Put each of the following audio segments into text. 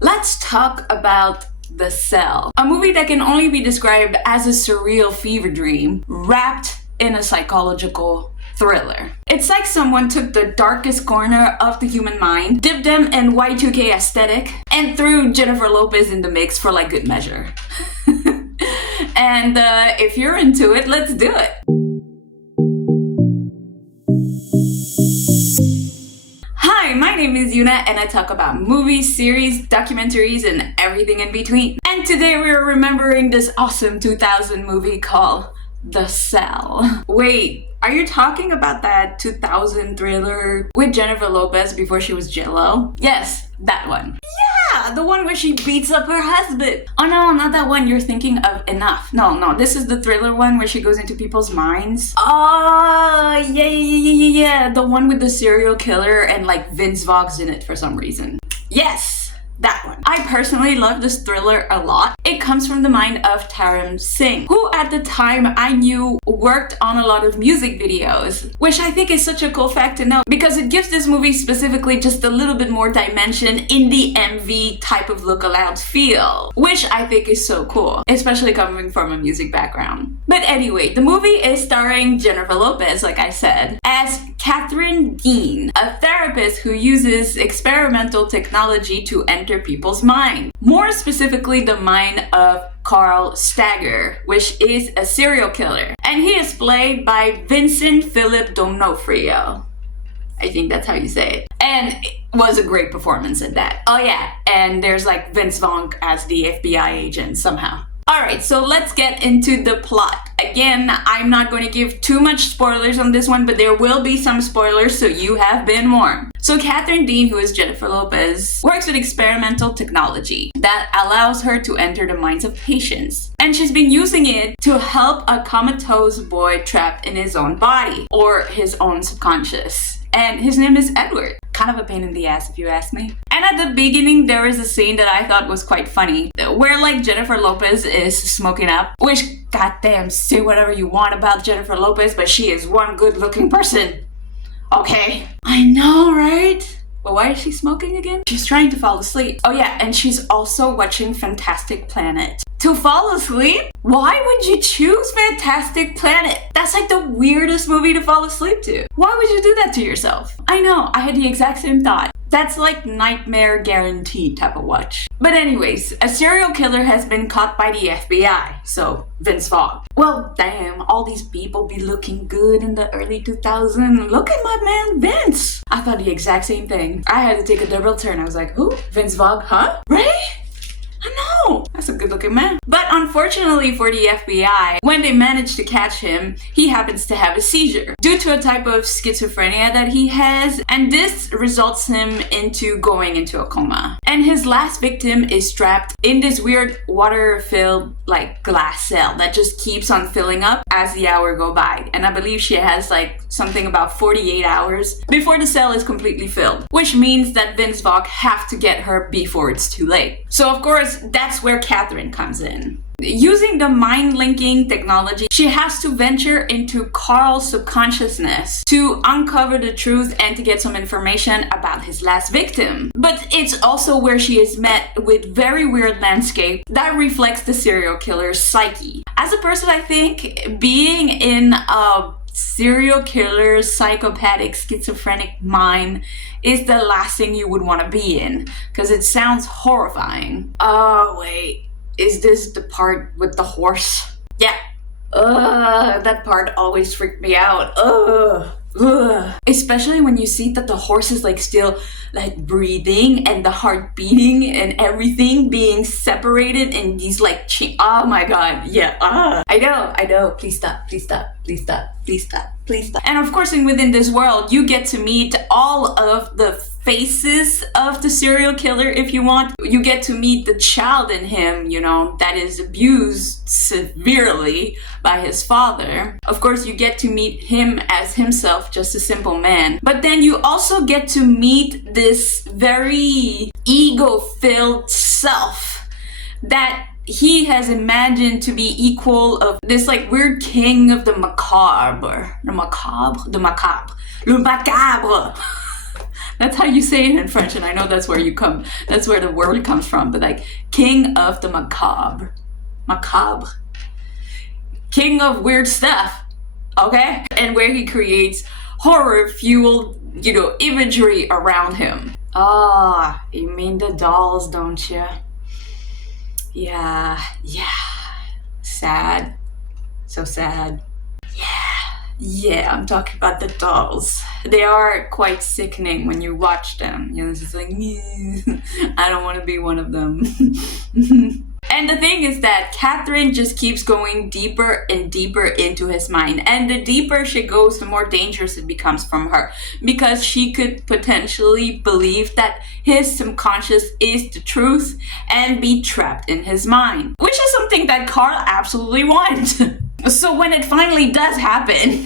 Let's talk about The Cell, a movie that can only be described as a surreal fever dream wrapped in a psychological thriller. It's like someone took the darkest corner of the human mind, dipped them in Y2K aesthetic, and threw Jenifer Lopez in the mix for like good measure. And if you're into it, let's do it. Hi, my name is Yuna and I talk about movies, series, documentaries, and everything in between. And today we're remembering this awesome 2000 movie called The Cell. Wait, are you talking about that 2000 thriller with Jenifer Lopez before she was J-Lo? Yes, that one. Yeah, the one where she beats up her husband. Oh no, not that one you're thinking of. Enough. No, this is the thriller one where she goes into people's minds. Oh, yeah. The one with the serial killer and like Vince Vaughn's in it for some reason. Yes. That one. I personally love this thriller a lot. It comes from the mind of Taram Singh, who at the time I knew worked on a lot of music videos, which I think is such a cool fact to know because it gives this movie specifically just a little bit more dimension in the MV type of look-aloud feel, which I think is so cool, especially coming from a music background. But anyway, the movie is starring Jenifer Lopez, like I said, as Catherine Dean, a therapist who uses experimental technology to enter people's mind. More specifically, the mind of Carl Stager, which is a serial killer. And he is played by Vincent Philip D'Onofrio. I think that's how you say it. And it was a great performance in that. Oh yeah, and there's like Vince Vaughn as the FBI agent somehow. Alright, so let's get into the plot. Again, I'm not going to give too much spoilers on this one, but there will be some spoilers, so you have been warned. So Catherine Dean, who is Jenifer Lopez, works with experimental technology that allows her to enter the minds of patients. And she's been using it to help a comatose boy trapped in his own body, or his own subconscious. And his name is Edward. Kind of a pain in the ass if you ask me. And at the beginning, there is a scene that I thought was quite funny, where like Jenifer Lopez is smoking up, which goddamn, say whatever you want about Jenifer Lopez, but she is one good looking person. Okay. I know, right? But why is she smoking again? She's trying to fall asleep. Oh yeah, and she's also watching Fantastic Planet. To fall asleep? Why would you choose Fantastic Planet? That's like the weirdest movie to fall asleep to. Why would you do that to yourself? I know, I had the exact same thought. That's like nightmare guaranteed type of watch. But anyways, a serial killer has been caught by the FBI, so Vince Vaughn. Well, damn, all these people be looking good in the early 2000s. Look at my man Vince. I thought the exact same thing. I had to take a double turn. I was like, who? Vince Vaughn? Huh? Ray? I know, that's a good looking man. But unfortunately for the FBI, when they manage to catch him, he happens to have a seizure due to a type of schizophrenia that he has, and this results him into going into a coma. And his last victim is trapped in this weird water-filled like glass cell that just keeps on filling up as the hour go by. And I believe she has like something about 48 hours before the cell is completely filled, which means that Vince Vaughn have to get her before it's too late. So of course, that's where Catherine comes in. Using the mind-linking technology, she has to venture into Carl's subconsciousness to uncover the truth and to get some information about his last victim. But it's also where she is met with very weird landscape that reflects the serial killer's psyche. As a person, I think being in a serial killer's psychopathic schizophrenic mind is the last thing you would want to be in, because it sounds horrifying. Oh wait, is this the part with the horse? Yeah. That part always freaked me out. Especially when you see that the horse is like still like breathing and the heart beating and everything being separated in these like oh my god, yeah. I know. Please stop. And of course, within this world, you get to meet all of the faces of the serial killer if you want. You get to meet the child in him, you know, that is abused severely by his father. Of course, you get to meet him as himself, just a simple man. But then you also get to meet this very ego-filled self that he has imagined to be equal of this like weird king of the macabre. That's how you say it in French, and I know that's where the word comes from, but like, king of the macabre. Macabre. King of weird stuff, okay? And where he creates horror-fueled, imagery around him. Ah, you mean the dolls, don't you? Yeah. Sad. So sad. Yeah, I'm talking about the dolls. They are quite sickening when you watch them. It's just like, I don't want to be one of them. And the thing is that Catherine just keeps going deeper and deeper into his mind. And the deeper she goes, the more dangerous it becomes from her. Because she could potentially believe that his subconscious is the truth and be trapped in his mind. Which is something that Carl absolutely wants. So when it finally does happen,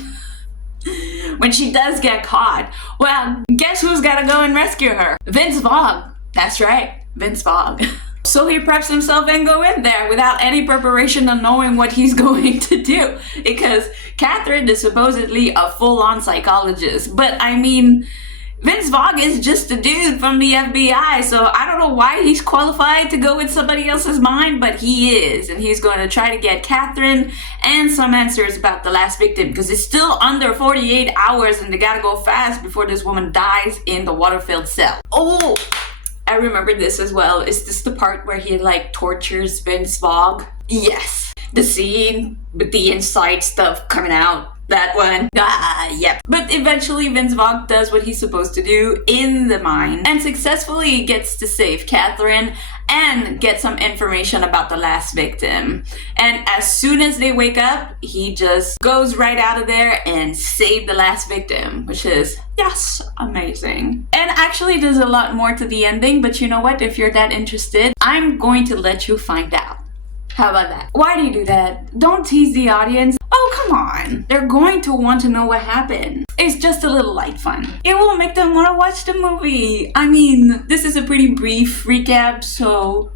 when she does get caught, well, guess who's gotta go and rescue her? Vince Vaughn. That's right, Vince Vaughn. So he preps himself and go in there without any preparation on knowing what he's going to do. Because Catherine is supposedly a full-on psychologist. But I mean, Vince Vaughn is just a dude from the FBI, so I don't know why he's qualified to go with somebody else's mind, but he is. And he's going to try to get Catherine and some answers about the last victim, because it's still under 48 hours and they gotta go fast before this woman dies in the water-filled cell. Oh, I remember this as well. Is this the part where he like tortures Vince Vaughn? Yes. The scene with the inside stuff coming out. That one. Yep. But eventually Vince Vaughn does what he's supposed to do in the mine and successfully gets to save Catherine and get some information about the last victim. And as soon as they wake up, he just goes right out of there and saves the last victim, which is, yes, amazing. And actually there's a lot more to the ending, but you know what? If you're that interested, I'm going to let you find out. How about that? Why do you do that? Don't tease the audience. Oh, come on. They're going to want to know what happened. It's just a little light fun. It will make them want to watch the movie. I mean, this is a pretty brief recap, so,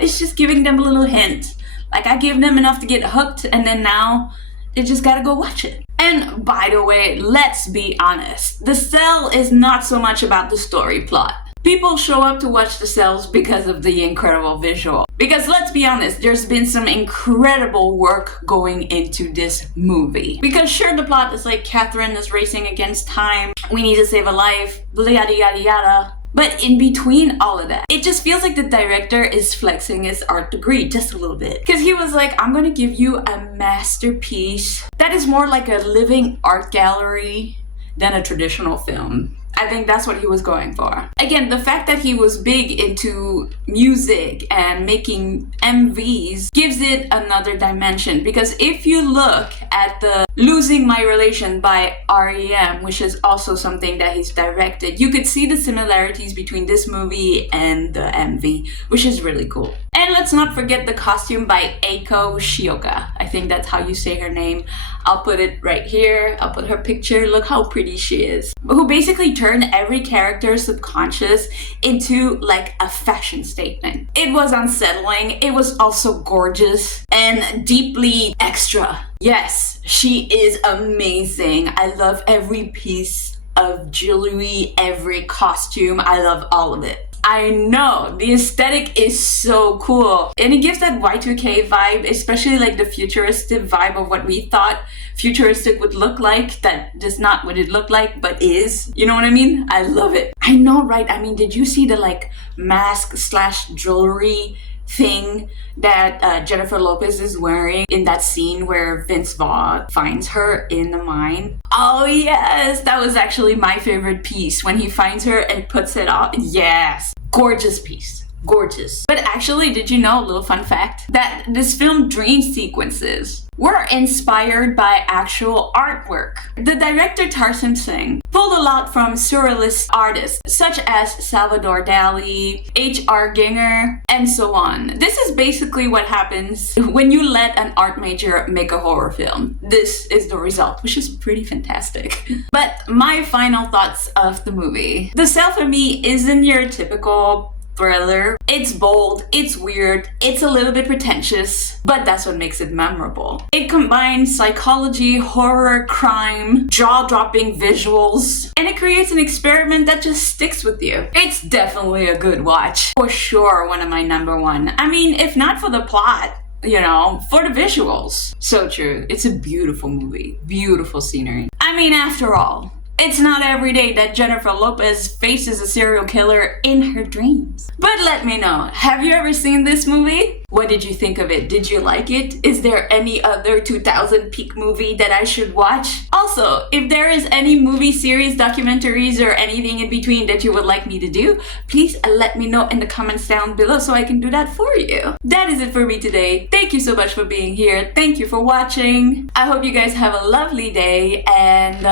it's just giving them a little hint. Like, I gave them enough to get hooked, and then now they just gotta go watch it. And by the way, let's be honest. The Cell is not so much about the story plot. People show up to watch The Cells because of the incredible visual. Because let's be honest, there's been some incredible work going into this movie. Because sure, the plot is like Catherine is racing against time, we need to save a life, yada yada yada. But in between all of that, it just feels like the director is flexing his art degree just a little bit. Because he was like, I'm gonna give you a masterpiece that is more like a living art gallery than a traditional film. I think that's what he was going for. Again, the fact that he was big into music and making MVs gives it another dimension. Because if you look at the Losing My Relation by REM, which is also something that he's directed, you could see the similarities between this movie and the MV, which is really cool. And let's not forget the costume by Eiko Shioka. I think that's how you say her name. I'll put it right here. I'll put her picture. Look how pretty she is. Who basically turned every character's subconscious into like a fashion statement. It was unsettling. It was also gorgeous and deeply extra. Yes, she is amazing. I love every piece of jewelry, every costume. I love all of it. I know, the aesthetic is so cool. And it gives that Y2K vibe, especially like the futuristic vibe of what we thought futuristic would look like. That is not what it looked like, but is. You know what I mean? I love it. I know, right? I mean, did you see the like mask / jewelry thing that Jenifer Lopez is wearing in that scene where Vince Vaughn finds her in the mine? Oh yes, that was actually my favorite piece when he finds her and puts it on. Yes, gorgeous piece. Gorgeous. But actually, did you know, a little fun fact, that this film dream sequences were inspired by actual artwork. The director Tarsem Singh pulled a lot from surrealist artists such as Salvador Dali, H.R. Giger, and so on. This is basically what happens when you let an art major make a horror film. This is the result, which is pretty fantastic. But my final thoughts of the movie. The Cell for me isn't your typical thriller. It's bold, it's weird, it's a little bit pretentious, but that's what makes it memorable. It combines psychology, horror, crime, jaw-dropping visuals, and it creates an experiment that just sticks with you. It's definitely a good watch. For sure, one of my number one. I mean, if not for the plot, you know, for the visuals. So true. It's a beautiful movie. Beautiful scenery. I mean, after all, it's not every day that Jenifer Lopez faces a serial killer in her dreams. But let me know, have you ever seen this movie? What did you think of it? Did you like it? Is there any other 2000 peak movie that I should watch? Also, if there is any movie series, documentaries, or anything in between that you would like me to do, please let me know in the comments down below so I can do that for you. That is it for me today. Thank you so much for being here. Thank you for watching. I hope you guys have a lovely day, and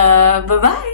bye-bye.